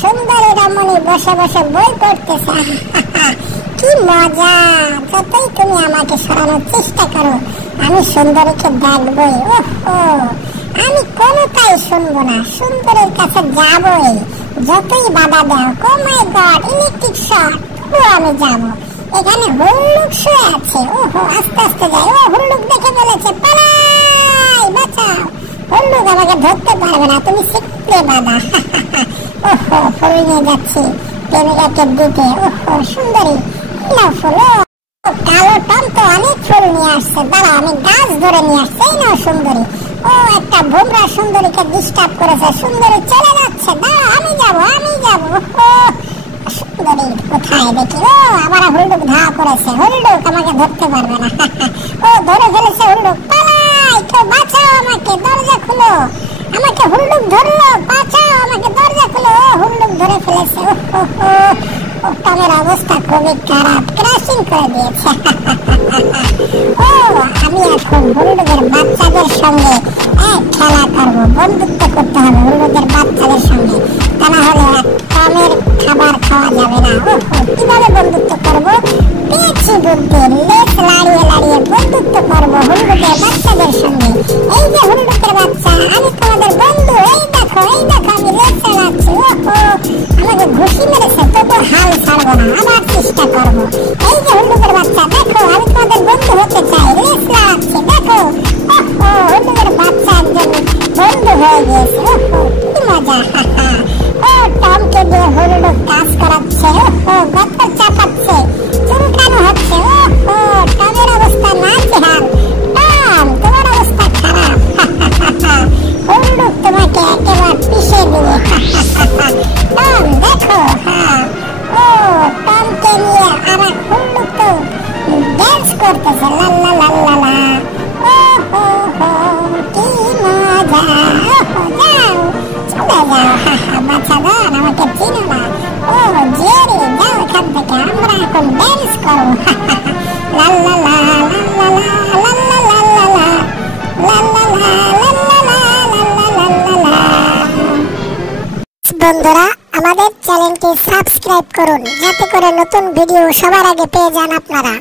সুন্দরী রমণী বসে বসে বই পড়তেছে। কি মজা! যতই তুমি আমাকে সরানোর চেষ্টা করো, আমি সুন্দরীকে দেখবই। আমি কোনোটাই শুনবো না, সুন্দরীর কাছে যাবই, যতই বাধা দাও। ও মাই গড, ইলেকট্রিক শট! আমি যাবো। এখানে হুল্লুক শুয়ে আছে। আস্তে আস্তে যাই। হুল্লুক দেখে বলেছে পালাই, বাঁচাও। হুল্লুক আমাকে ধরতে পারবে না, তুমি শিখতে বাধা। ফুল নিয়ে যাচ্ছি প্রেমিকাকে দিতে। সুন্দরী ফুল। কালো টম তো অনেক ফুল নিয়ে আসছে। দাঁড়া, আমি গাছ ধরে নিয়ে আসছি। এই নাও সুন্দরী। একটা ভোমরা সুন্দরীকে ডিস্টার্ব করেছে। সুন্দরী চলে যাচ্ছে। দাঁড়া, আমি যাবো। সুন্দরী কোথায় দেখি? আবার হুল্লুক ধাওয়া করেছে। হুল্লুক আমাকে ধরতে পারবে না। ধরে ফেলেছে হুল্লুক। পালাই, কেউ বাঁচাও আমাকে, দরজা খুলো। আমাকে হুল্লুক ধরলো, বাঁচাও আমাকে, দরজা খুলো। হুল্লুক ধরে ফেলেছে। টমের অবস্থা খুবই খারাপ, ক্রাশিং করে দিয়েছে। আমি এখন হুল্লুকের বাচ্চাদের সঙ্গে খেলা করবো, বন্ধুত্ব করতে হবে হুল্লুকের বাচ্চাদের সঙ্গে। তা না হলে টমের খাবার খাওয়া যাবে না। কিভাবে বন্ধুত্ব করবো? পেয়েছি বুদ্ধি। লেজ লাড়িয়ে লাড়িয়ে বন্ধুত্ব করবো হুল্লুকের বাচ্চাদের সঙ্গে। এই যে হুল্লুকের বাচ্চা, আমি তোমাদের বন্ধু। এই দেখো আমি লেজ চালাচ্ছি। আমাকে ঘুষি মেরেছে, তবু হাল ছাড়বো না, আবার চেষ্টা করবো। এই যে হুল্লুকের বাচ্চা, দেখো আমি তোমাদের বন্ধু হতে চাই, লেজ লাড়াচ্ছি। দেখো হুল্লুকের বাচ্চা একজন বন্ধু হয়ে গিয়েছে। কি মজা! টমকে দিয়ে হুল্লুক কাজ করাচ্ছে। গপ্পর চাপাচ্ছে, চুলকানো হচ্ছে। টমের অবস্থা নাজেহাল। টম, তোমার অবস্থা খারাপ। হুল্লুক তোমাকে একেবারে পিষে দিবে। টম দেখো, টমকে নিয়ে আমার হুল্লুক তো ড্যান্স করতেছে। লাল্লা লাল্লা লা। কি মজা! যাও, চলে যাও। বাচ্চাদান, আমাকে চিনো না। জেরি, যাও এখান থেকে, আমরা এখন ড্যান্স করবো। লাল্লা লা লাল্লা লা লাল্লা লাল্লা লা লাল্লা লা লাল্লা লা লাল্লা লাল্লা লা। বন্ধুরা, আমাদের চ্যানেলটি সাবস্ক্রাইব করুন, যাতে করে নতুন ভিডিও সবার আগে পেয়ে যান আপনারা।